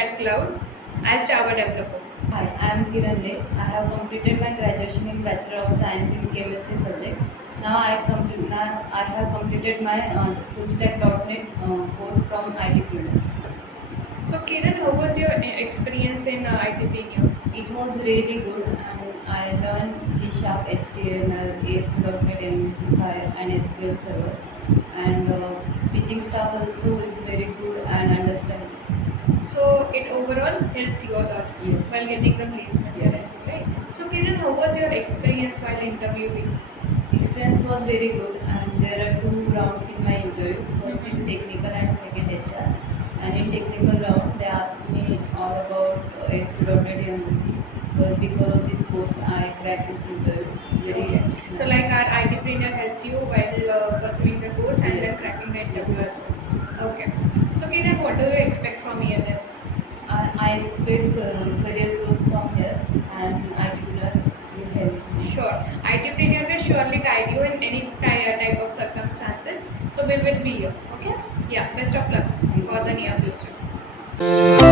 that cloud as Java developer. Hi, I am Kiran Neel. I have completed my graduation in Bachelor of Science in Chemistry subject. Now I have completed my full stack .NET course from iTpreneur. So Kiran, how was your experience in iTpreneur? It was really good, and I learned C Sharp, HTML, ASP.NET, MVC5 and SQL Server. And teaching staff also is very good and understanding. So it overall helped you a lot Yes. while getting the placement, Yes. right? So Kiran, how was your experience while interviewing? Experience was very good, and there are two rounds in my interview. First is technical and second HR. And in technical round, they asked me all about ASP.NET MVC. But because of this course, I cracked this interview. Very Okay. nice. So like our iTpreneur helped you while pursuing the course and then Yes. cracking the Yes. interview as well. Okay. So Kiran, what do you expect from here then? I expect career growth from here, and iTpreneur will help me. Sure. iTpreneur will surely guide you in any type of circumstances. So we will be here. Okay? Yeah. Best of luck Thank you for so the near much. future.